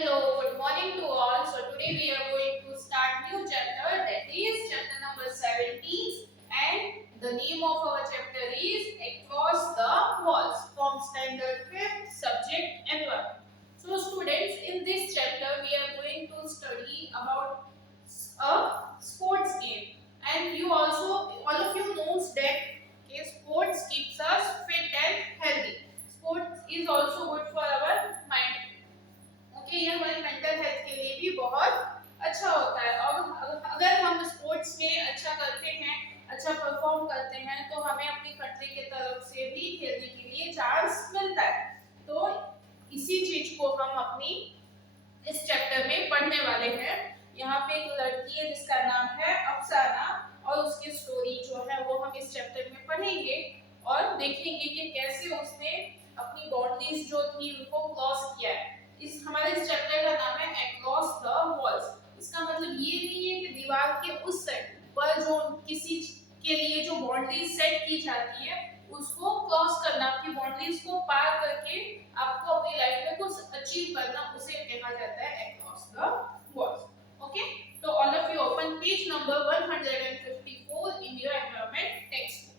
Hello, good morning to all. So today we are going to start new chapter, that is chapter number 17, and the name of our chapter is Across the Walls, from standard 5th subject Environment. So students, in this chapter we are going to study about a sports game, and you also all of you knows that sports keeps us fit and healthy. Sports is also good for our mind. Okay, ये हमारे mental health के लिए भी बहुत अच्छा होता है। और अगर हम स्पोर्ट्स में अच्छा करते हैं, अच्छा परफॉर्म करते हैं, तो हमें अपनी कंट्री के तरफ से भी खेलने के लिए चांस मिलता है। तो इसी चीज को हम अपनी इस चैप्टर में पढ़ने वाले हैं। यहाँ पे एक लड़की है जिसका नाम है अफसाना, और उसकी स्टोरी जो है वो हम इस चैप्टर में पढ़ेंगे और देखेंगे कि कैसे उसने अपनी बाउंड्रीज जो थी उनको क्रॉस किया है। इस चैप्टर का नाम है अक्रॉस द वॉल्स। इसका मतलब ये नहीं है कि दीवार के उस साइड पर जो किसी के लिए जो बाउंड्रीज सेट की जाती है उसको क्रॉस करना, आपकी बाउंड्रीज को पार करके आपको अपनी लाइफ में कुछ अचीव करना, उसे कहा जाता है अक्रॉस द वॉल्स। ओके, तो all of you open page number 154 in your environment text book.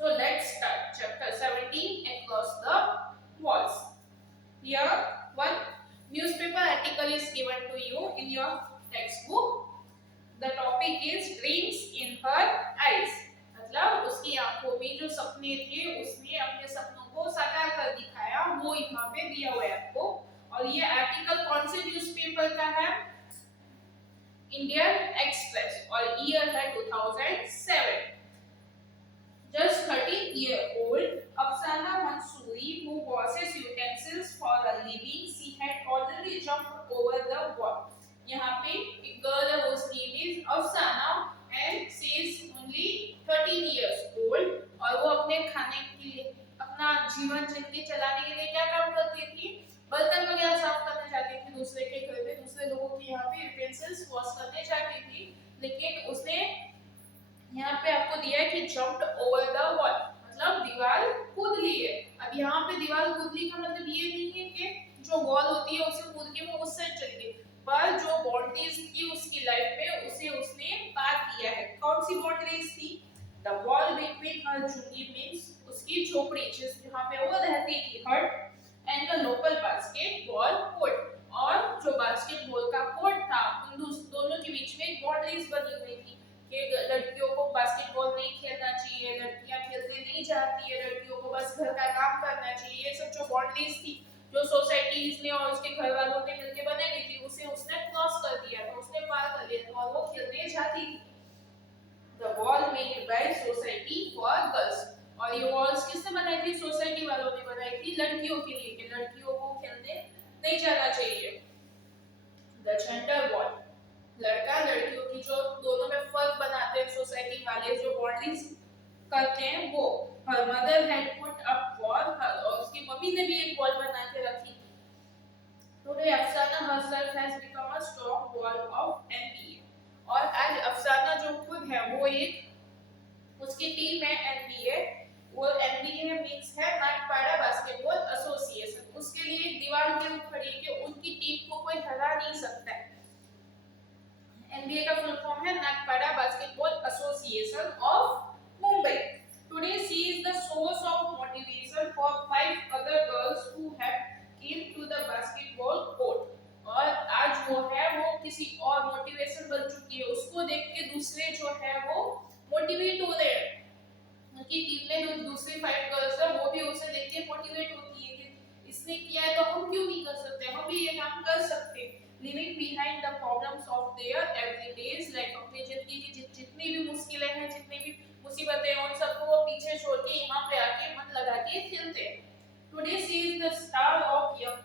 So let's start chapter 17 across the walls. Here one newspaper article is given to you in your textbook. The topic is dreams in her eyes. मतलब उसकी आंखों में जो सपने थे उसने अपने सपनों को साकार कर दिखाया, वो यहाँ पे दिया हुआ है आपको। और ये आर्टिकल कौन से न्यूज़पेपर का है? इंडियन एक्सप्रेस, और ईयर है 2007। Just 13-year-old Afsana Mansoori, who washes utensils for a living, she had already jumped over the wall. यहाँ पे एक girl है, whose name is Afsana and she is only 13 years old, और वो अपने खाने के लिए, अपना जीवन जिंदगी चलाने के लिए क्या काम करती थी? बर्तन वगैरह साफ करने जाती थी दूसरे के घर पे, दूसरे लोगों के यहाँ पे यूटेंसिल्स वॉश करने जाती थी। लेकिन उसने यहाँ पे आपको दिया है कि jumped over the wall, मतलब दीवार कूद ली है। अब यहाँ पे दीवार कूद ली का मतलब ये नहीं है कि जो वॉल होती है उसे कूद के वो उस साइड चली गई, पर जो बाउंड्रीज थी उसकी लाइफ में उसे उसने पार किया है। कौन सी बाउंड्रीज थी? The wall between her झुग्गी means उसकी झोपड़ी, जिस जहाँ पे वो रहती थी, hut, and the local basketball court, और जो बास्केटबॉल का कोर्ट था उन दोनों के बीच में एक बाउंड्रीज बनी हुई थी कि लड़कियों को बास्केटबॉल नहीं खेलना चाहिए, लड़कियां खेलने नहीं जाती है, लड़कियों को बस घर का काम करना चाहिए। ये सब जो बाउंड्रीज थी जो सोसाइटीज ने और उसके घर वालों ने मिलकर बनाई थी, उसे उसने क्रॉस कर दिया था, उसने पार कर लिया था और वो खेलने जाती थी। The wall made by society for girls, और ये वॉल्स किसने बनाई थी? सोसाइटी वालों ने बनाई थी लड़कियों के लिए, कि लड़कियों को खेलने नहीं जाना चाहिए। The gender wall, लड़का लड़कियों की जो दोनों में फर्क बनाते हैं सोसाइटी वाले, जो बाउंड्रीज करते हैं वो। Her mother had put up for her, और उसकी मम्मी ने भी एक वॉल बना के रखी थी। Today Afsana herself has become a strong wall of NBA, और आज अफसाना जो खुद है वो एक, उसकी टीम है NBA, वो NBA मींस है नागपाड़ा बास्केटबॉल एसोसिएशन, उसके लिए एक दीवार के ऊपर खड़ी है कि उनकी टीम को कोई हरा नहीं सकता है। NBA का फुल फॉर्म है Nagpada basketball association of Mumbai. Today she is the source of motivation for 5 other girls who have came to the basketball court, और आज वो है वो किसी और मोटिवेशन बन चुकी है, उसको देख के दूसरे जो है वो मोटिवेट हो रहे हैं। उनकी टीम में जो दूसरी 5 गर्ल्स है वो भी उसे देख के मोटिवेट होती है कि इसने किया है तो हम क्यों नहीं कर सकते, हम भी ये काम कर सकते हैं। Leaving behind the problems of their everyday's life, अपनी जिंदगी की जितनी भी मुश्किलें हैं, जितनी भी मुसीबतें हैं, उन सबको वो पीछे छोड़ के यहाँ पे आके मन लगा के खेलते हैं। Today she is the star of young,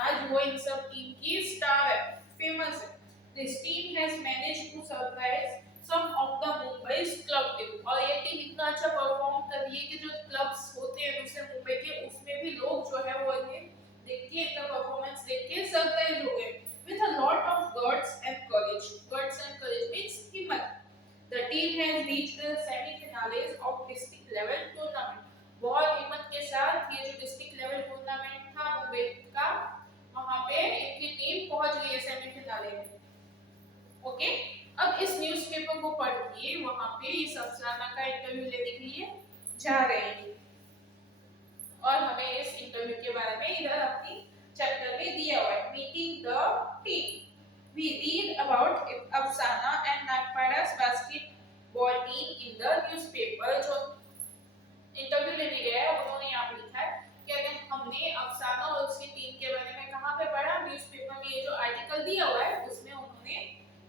आज वो इन सब टीम की स्टार है, फेमस है। This team has managed to surprise some of the Mumbai's club team, और ये टीम इतना अच्छा परफॉर्म कर रही है कि जो क्लब्स होते हैं दूसरे मुंबई के, उसमें भी लोग जो है वो इन्हें देख के, इनका परफॉर्मेंस देख के सरप्राइज हो गए। With a lot of guts and courage. Guts and courage means हिम्मत. The team has reached the semi-finales of district level tournament. बहुत हिम्मत के साथ ये जो डिस्ट्रिक्ट लेवल टूर्नामेंट था अफसाना का इंटरव्यू लेने के लिए जा रहे हैं और हमें इस इंटरव्यू के बारे में इधर अपनी चैप्टर में दिया हुआ है meeting the team we read about Afsana and Nagpada's basketball team in the newspaper जो इंटरव्यू लेने गया है उन्होंने यहाँ पे लिखा है कि अगर हमने अफसाना और उसकी टीम के बारे में कहाँ पे पढ़ा न्यूज़पेपर में ये जो आर्टिकल दिया हुआ है उसमें उन्होंने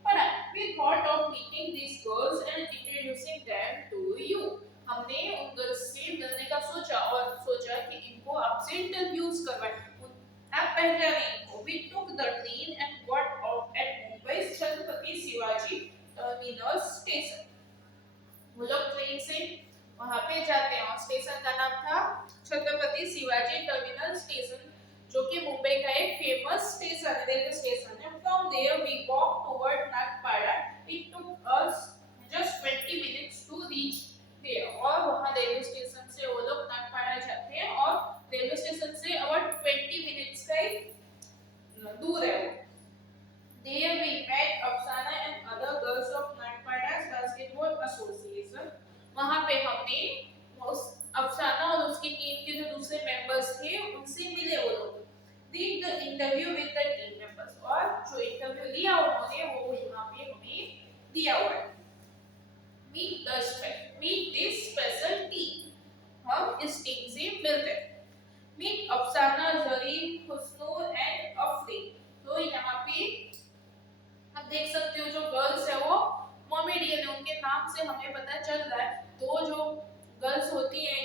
पढ़ा we thought of meeting these girls and introducing them to you हमने उन गर्ल्स से मिलने का सोचा और सोचा कि इनको आपसे इंटरव्यूज करवाएं आप पहचाने इनको we took the train and got off at Mumbai's Chhatrapati Shivaji terminus station वो लोग ट्रेन से वहां पे जाते हैं और स्टेशन का नाम था छत्रपति शिवाजी टर्मिनल स्टेशन जो कि मुंबई का एक फेमस स्टेशन है रेलवे स्टेशन है from there we walk toward Nagpada it took us just 20 minutes to reach there और वहां रेलवे स्टेशन से वो लोग नागपाड़ा जाते हैं और railway station say about 20 minutes का दूर है there we met Afsana and other girls of Nagpada's basketball association वहां पे हमने उस अफसाना और उसकी टीम के जो दूसरे मेंबर्स थे उनसे मिले वो लोग did the interview with the team members और जो इंटरव्यू लिया उन्होंने वो यहाँ पे हमें दिया हुआ है meet this special team हम इस टीम से मिलते हैं meet अफसाना जरीन हुस्नूर एंड अफरीन तो यहाँ पे आप देख सकते हो जो गर्ल्स है वो मोमेडियन है उनके नाम से हमें पता चल रहा है तो जो गर्ल्स होती हैं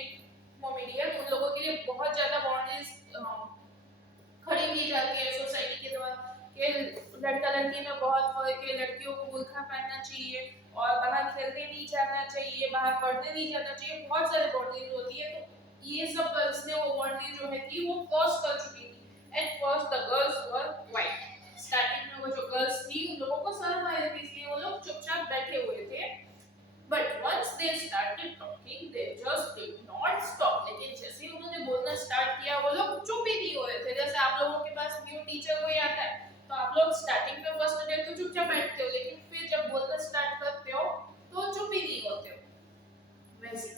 मोमेडियन उन लोगों के लिए बहुत ज्यादा बाउंड्रीज खड़ी की जाती है सोसाइटी के द्वारा कि लड़का लड़की में बहुत फर्क है लड़कियों को बुर्का पहनना चाहिए और बाहर खेलने नहीं जाना चाहिए बाहर पढ़ने नहीं जाना चाहिए बहुत सारे बाउंड्रीज होती है तो ये सब गर्ल्स ने वो बाउंड्री जो है कि वो क्रॉस कर चुकी थी at first the girls were white starting में वो जो गर्ल्स थी उन लोगों को शर्म आ रही थी इसलिए वो लोग चुपचाप बैठे हुए थे but once they started talking they just did not stop लेकिन जैसे ही उन्होंने बोलना स्टार्ट किया वो लोग चुप ही नहीं हो रहे थे जैसे आप लोगों के पास न्यू टीचर कोई आता है तो आप लोग स्टार्टिंग में फर्स्ट डे तो चुपचाप बैठते हो लेकिन फिर जब बोलना स्टार्ट करते हो तो चुप ही नहीं होते हो वैसे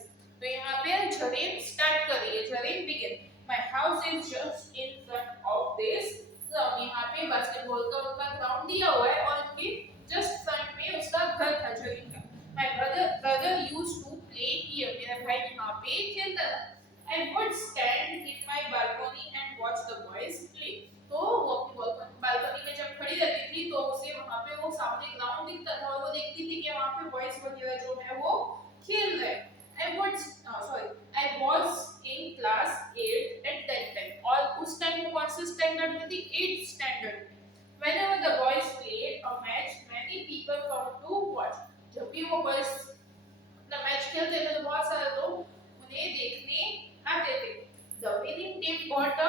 तो यहाँ पे झरीन स्टार्ट कर रही है Zareen begin my house is just in front of this यहाँ पे बास्केटबॉल का उनका ग्राउंड दिया हुआ है और उनके जस्ट फ्रंट में उसका घर था झरीन का my brother used to play here मेरा भाई यहाँ पे खेलता था I would stand in my balcony and watch the boys play तो वो अपनी बालकनी में जब खड़ी रहती थी तो उसे वहां पे वो सामने ग्राउंड दिखता था और वो देखती थी कि वहां पे बॉयज वगैरह जो है वो खेल रहे हैं I was in class 8 at that time और उस टाइम वो कौन सा स्टैंडर्ड में थी 8th standard whenever the boys played a match many people come to watch जब भी वो बॉयज अपना मैच खेलते थे तो बहुत सारे लोग उन्हें देखने आते थे the winning team got a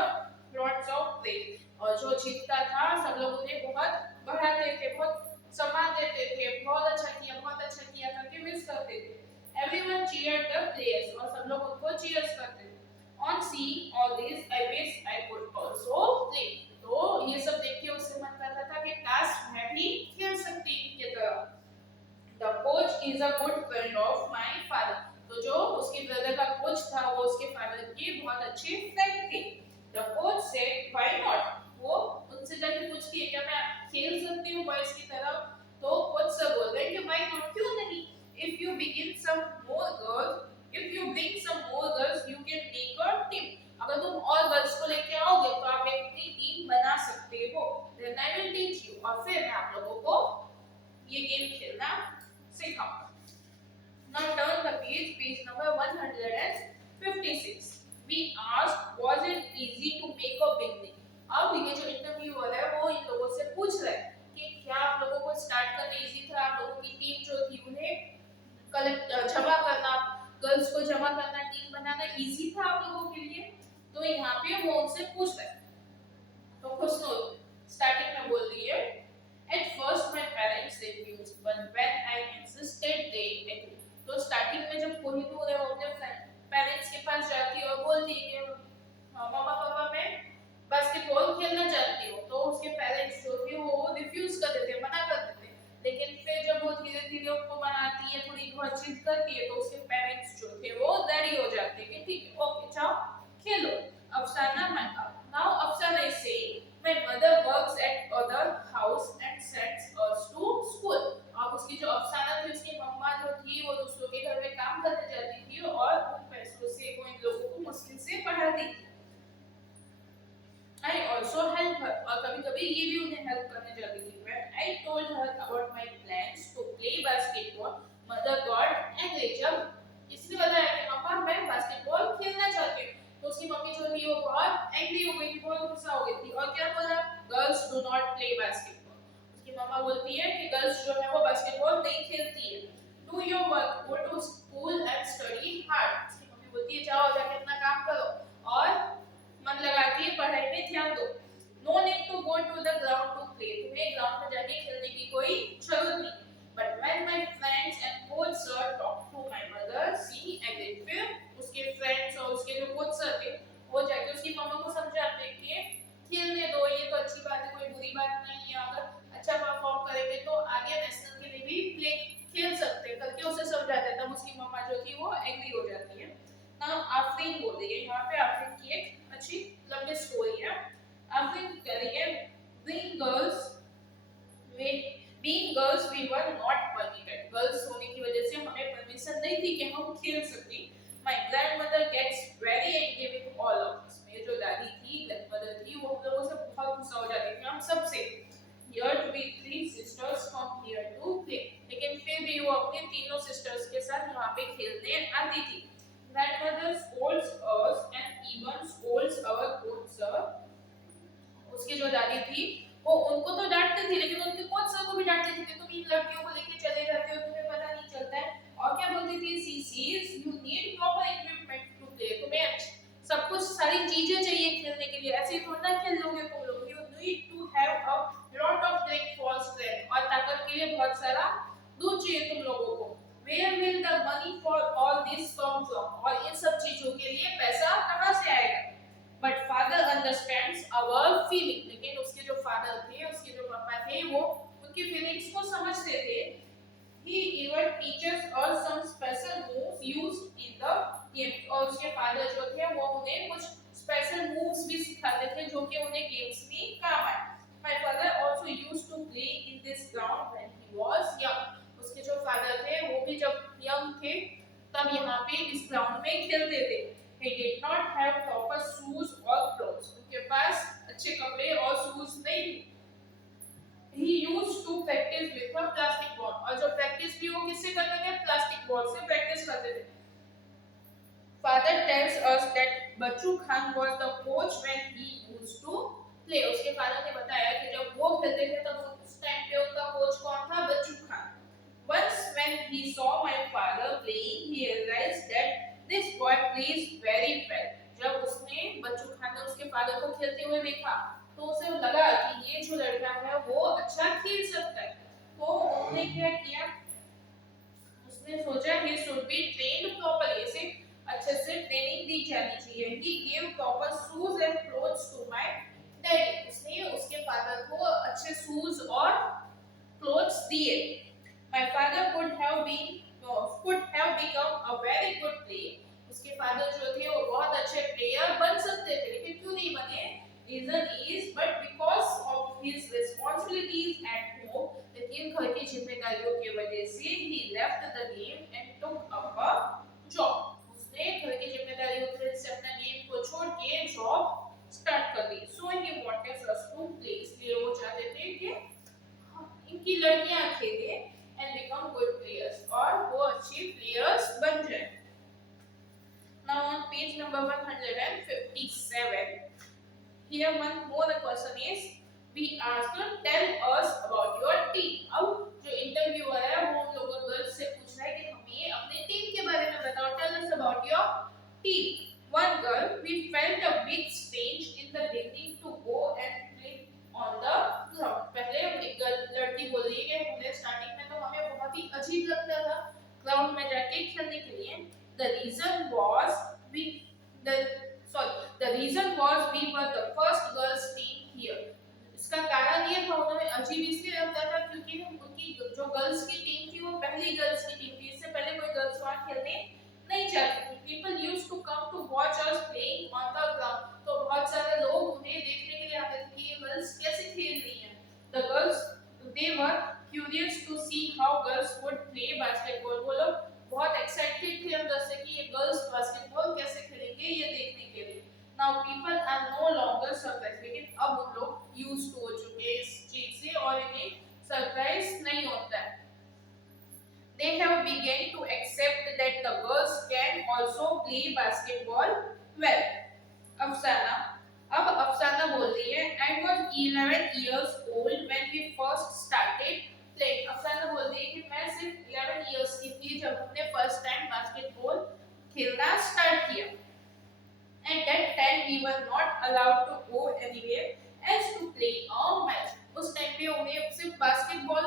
lots of praise और जो जीतता था सब लोग उन्हें बहुत बढ़ाते थे बहुत सम्मान देते थे बहुत अच्छा किया करके विश करते थे everyone cheered the players और सब लोग उनको cheers करते थे on seeing all this I wish I could also play तो ये सब देख के उससे मन करता था कि काश मैं भी खेल सकती इनके तरह the coach is a good friend of my father तो जो उसके ब्रदर का कोच था वो उसके फादर के बहुत अच्छे फ्रेंड थे the coach said why not वो उनसे जाके पूछती है क्या मैं खेल सकती हूँ बॉयज की तरह तो कोच से बोल रहे हैं कि why not क्यों नहीं if you bring some more girls you can make a team अगर तुम और गर्ल्स को लेके आओगे तो आप एक टीम बना सकते हो then I will teach you और फिर मैं आप लोगों को ये गेम खेलना सिखाऊंगा now turn the page number 156 we asked was it easy to make a beginning अब ये जो इंटरव्यूअर है वो इन लोगों से पूछ रहा है कि क्या आप लोगों को स्टार्ट करना इजी था आप लोगों की टीम जो थी उन्हें जमा करना गर्ल्स को जमा करना टीम बनाना इजी था आप लोगों के लिए तो यहाँ पे वो उनसे पूछ रहा है तो खुशनूर स्टार्टिंग में बोल रही है at first my parents refused but when I insisted they agreed तो स्टार्टिंग में जब कोहिनूर है वो अपने पेरेंट्स के पास जाती है और बोलती है कि मामा पापा मैं बास्केटबॉल खेलना चाहती हूँ तो उसके पेरेंट्स जो थे वो रिफ्यूज कर देते मना कर देते लेकिन फिर जब वो धीरे धीरे उनको बनाती है थोड़ी बहुत जिद करती है कभी ये भी उन्हें हेल्प करने जाती थी। When I told her about my plans to play basketball, mother got angry. जब इसने बताया कि पापा मैं बास्केटबॉल खेलना चाहती हूँ, तो उसकी मम्मी जो थी वो बहुत एंग्री हो गई थी, बहुत गुस्सा हो गई थी और क्या बोला, girls do not play basketball. उसकी मम्मा बोलती है कि गर्ल्स जो है वो बास्केटबॉल नहीं खेलती है। Do your work, go to school and study hard. उसकी मम्मी बोलती है जाओ जाके अपना काम करो और मन लगा के पढ़ाई में ध्यान दो। No need to go to the ground to play, तुम्हें ग्राउंड में जाके खेलने की कोई जरूरत नहीं। But when my friends and coach sir talk to my mother, she agreed. फिर उसके फ्रेंड्स और उसके जो कोच सर थे वो जाके उसकी मम्मा को समझाते कि खेलने दो, ये तो अच्छी बात है, कोई बुरी बात नहीं है, अगर अच्छा परफॉर्म करेंगे तो आगे नेशनल के लिए भी प्ले खेल सकते हैं करके उसे समझाते हैं। तब उसकी मम्मा जो थी वो एग्री हो जाती है। नाउ आफरीन बोल रही है, यहाँ पे आफरीन की एक अच्छी लंबी स्टोरी है। आफरीन कह रही है, being girls we were not permitted, girls होने की वजह से हमें परमिशन नहीं थी कि हम खेल सकते। My grandmother gets very angry with all of us, मेरी जो दादी थी, ग्रैंडमदर थी, वो हम लोगों से बहुत गुस्सा हो जाती थी, हम सबसे। Here to be three sisters come here to play, लेकिन फिर भी वो अपने तीनों सिस्टर्स के साथ यहाँ पे खेलने आती थी। Grandmother scolds us and even scolds our coach sir, उसकी जो दादी थी वो उनको तो डांटती थी लेकिन उनके कोच सर को भी डांटती थी कि तुम इन लड़कियों को लेके चले जाते हो, तुम्हें पता नहीं चलता है। और क्या बोलती थी, she says you need proper equipment to play, तुम्हें सब कुछ सारी चीजें चाहिए खेलने के लिए, ऐसे थोड़ा ना खेल लोगे तुम लोग। You need to have a lot of drink for strength, और ताकत के लिए बहुत सारा दूध चाहिए तुम लोगों को। Where will the money for all this come from, और इन सब चीजों के लिए पैसा कहां से आएगा। But father understands our feeling, लेकिन उसके जो फादर थे, उसके जो पापा थे, वो उनकी फीलिंग्स को समझते थे। He even teaches us some special moves used in the game, और उसके फादर जो थे वो उन्हें कुछ स्पेशल मूव्स भी सिखाते थे जो कि उन्हें गेम्स में काम आए। My father also used to play in this ground when he was young, उसके जो फादर थे वो भी जब यंग थे तब यहाँ पे इस ग्राउंड में खेलते थे। He did not have proper shoes or clothes, उनके पास अच्छे कपड़े और शूज नहीं थे। He used to practice with a plastic ball, और जो प्रैक्टिस भी वो किससे करते थे, प्लास्टिक बॉल से प्रैक्टिस करते थे। Father tells us that Bachu Khan was the coach when he used to play, उसके फादर ने बताया कि जब वो खेलते थे तब उस टाइम पे उनका कोच कौन था, बच्चू Khan. Once when he saw my father playing, he realized that this boy plays very well, जब उसने बच्चू खान ने उसके फादर को खेलते हुए देखा तो उसे लगा कि ये जो लड़का है वो अच्छा खेल सकता है। तो उन्होंने क्या किया, उसने सोचा he should be trained properly, इसे अच्छे से ट्रेनिंग दी जानी चाहिए। He gave proper shoes and clothes to my daddy, उसने उसके फादर को अच्छे शूज और क्लोथ्स दिए। My father could have become a very good player, उसके फादर जो थे वो बहुत अच्छे प्लेयर बन सकते थे, लेकिन क्यों नहीं बने? Reason is but because of his responsibilities at home, लेकिन घर की जिम्मेदारियों की वजह से he left the game and took up a job, उसने घर की जिम्मेदारियों की वजह से अपना गेम को छोड़ के जॉब स्टार्ट कर दी। So he wanted us to play, इसलिए वो चाहते थे कि इनकी लड़कियां खेले and become good players, और वो अच्छी प्लेयर्स बन जाए। Now on page number 157, here one more question is we asked to tell us about your team। अब जो इंटरव्यूअर है वो हम लोगों गर्ल्स से पूछ रहा है कि हमें अपने टीम के बारे में बताओ, tell us about your team। One girl, we felt a bit strange in the beginning to go and play on the ground। पहले एक लड़की बोल रही है कि हमने स्टार्टिंग में तो हमें बहुत ही अजीब लगता था ग्राउंड में जाके खेलने के लिए। The reason was we were the first girls team here। इसका कारण ये था उन्हें अजीब इसलिए लगता था क्योंकि उनकी जो गर्ल्स की टीम थी वो पहली गर्ल्स की टीम थी, इससे पहले कोई गर्ल्स वहां खेलने नहीं जाती थी। People used to come to watch us playing on the ground, तो बहुत सारे लोग उन्हें देखने के लिए आते थे कि ये गर्ल्स कैसे खेल रही हैं। The girls, they were curious to see how girls would play basketball, वो लोग बहुत एक्साइटेड थे अंदर से कि ये गर्ल्स बास्केटबॉल कैसे खेलेंगे ये देखने के लिए। Now people are no longer surprised, लेकिन अब उन लोग used to हो चुके 11 years old when we first started playing. अफसाना बोल रही है कि मैं सिर्फ 11 years की थी जब हमने फर्स्ट टाइम बास्केटबॉल खेलना स्टार्ट किया. At that time we were not allowed to go anywhere else to play a match. उस टाइम पे उन्हें सिर्फ बास्केटबॉल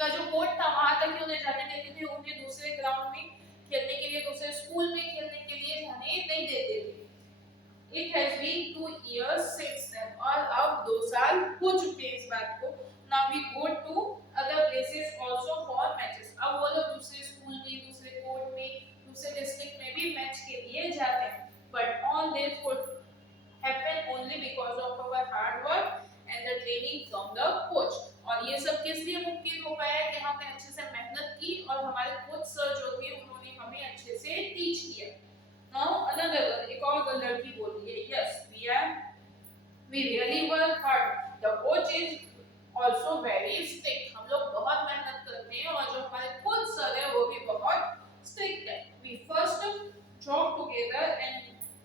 का जो कोर्ट था वहां तक ही उन्हें जाने देते थे. उन्हें दूसरे ग्राउंड में खेलने के लिए, दूसरे स्कूल में खेलने के लिए जाने नहीं देते थे. It has been 2 years since then. और अब 2 साल हो चुके हैं इस बात को. Now we go to other places also for matches. अब वो लोग दूसरे स्कूल में, दूसरे कोर्ट में, दूसरे डिस्ट्रिक्ट में भी मैच के लिए जाते हैं. But all this could happen only because of our hard work and the training from the coach. और ये सब किस लिए मुमकिन हो पाया कि हमने अच्छे से मेहनत की और हमारे कोच सर जो थे उन्होंने हमें अच्छे से टीच किया. Now another one, एक और लड़की बोल रही है, yes we really work hard. The coach is also very strict. हम लोग बहुत मेहनत करते हैं और जो हमारे कोच सर है वो भी बहुत स्ट्रिक्ट है. We first jog together and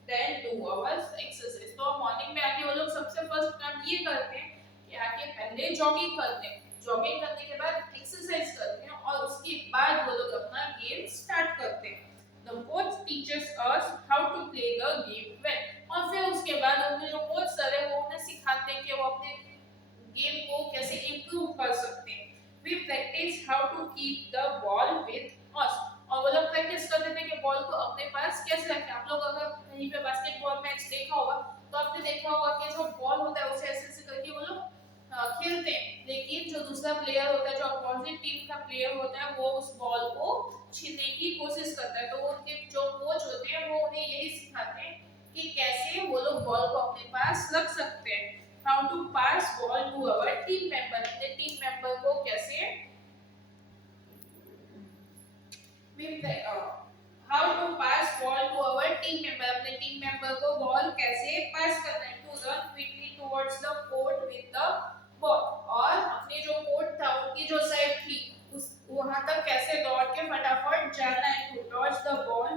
then do our exercise. तो मॉर्निंग में आके वो लोग सबसे फर्स्ट काम ये करते हैं कि आके पहले जॉगिंग करते हैं. जॉगिंग करने के बाद एक्सरसाइज करते हैं और उसके बाद वो लोग अपना गेम स्टार्ट करते हैं. The coach teaches us how to play the game well. और फिर उसके बाद उनके जो कोच सर है वो उन्हें सिखाते हैं कि वो अपने गेम को कैसे इंप्रूव कर सकते हैं. We practice how to keep the ball with us. और वो लोग प्रैक्टिस करते थे कि बॉल को अपने पास कैसे रखें. आप लोग अगर कहीं पे बास्केटबॉल मैच देखा होगा तो आपने देखा होगा कि जो बॉल होता है उसे ऐसे ऐसे करके वो लोग खेलते हैं. लेकिन जो दूसरा प्लेयर होता है, जो अपोजिट टीम का प्लेयर होता है, वो उस बॉल को छीनने की कोशिश करता है. तो उनके जो कोच होते हैं वो उन्हें यही सिखाते हैं कि कैसे वो लोग बॉल को अपने पास रख सकते हैं. How to pass ball to our team member. अपने टीम मेंबर को कैसे how to pass ball to our team member. अपने टीम मेंबर को बॉल कैसे पास करना है. To run quickly towards the court with the ball. और अपने जो कोर्ट था उनकी जो साइड थी उस वहां तक कैसे दौड़ के फटाफट जाना है. To dodge the ball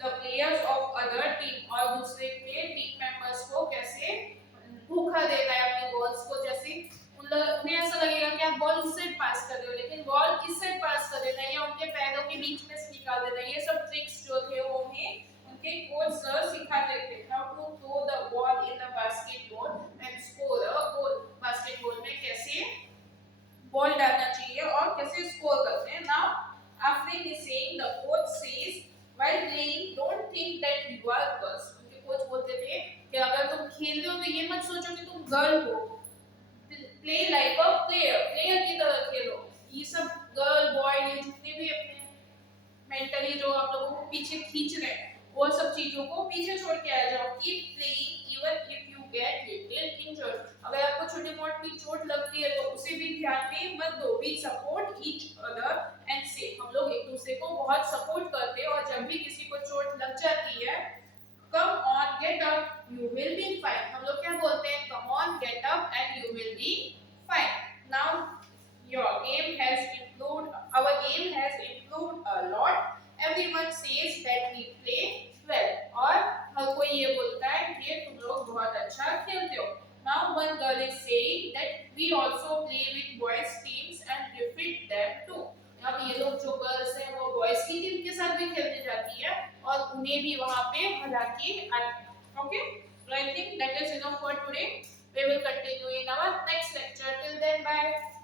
the players of other team. और दूसरे के टीम मेंबर्स को कैसे धोखा देना है अपने बॉल्स को. जैसे उन्हें ऐसा लगेगा कि आप बॉल इस साइड पास कर रहे हो लेकिन बॉल इस साइड पास कर देना या उनके पैरों के बीच में से निकाल देना. ये सब ट्रिक्स जो थे वो उन्हें उनके कोच सर सिखाते थे. How to throw the ball in the basketball and score a goal. Basketball में कैसे बॉल डालना चाहिए और कैसे स्कोर करते हैं. Now after this saying the coach says while playing don't think that you are girls. उनके कोच बोलते थे कि अगर तुम खेल रहे हो तो ये मत सोचो कि तुम गर्ल हो. Play like a player. Player की तरह खेलो. ये सब गर्ल बॉय ये जितने भी अपने मेंटली जो आप लोगों को पीछे खींच रहे हैं वो सब चीजों को पीछे छोड़ के आ जाओ. Keep playing even if you get little injured. अगर आपको छोटी मोटी चोट लगती है तो उसे भी ध्यान में मत दो. We support each other and say. हम लोग एक दूसरे को बहुत सपोर्ट करते हैं और जब भी किसी को चोट लग जाती है come on get up you will be fine. हम लोग क्या बोलते हैं? Come on get up and you will be fine. Now your game has improved. Our game has improved a lot. Everyone says that we play well. और हर कोई ये बोलता है कि तुम लोग बहुत अच्छा खेलते हो. Now one girl is saying that we also play with boys teams and defeat them too. अब ये लोग जो गर्ल्स हैं वो बॉयज की टीम के साथ भी खेलने जाती है और उन्हें भी वहां पे हरा के आती है. Okay, so I think that is enough for today. We will continue in our next lecture. Till then, bye.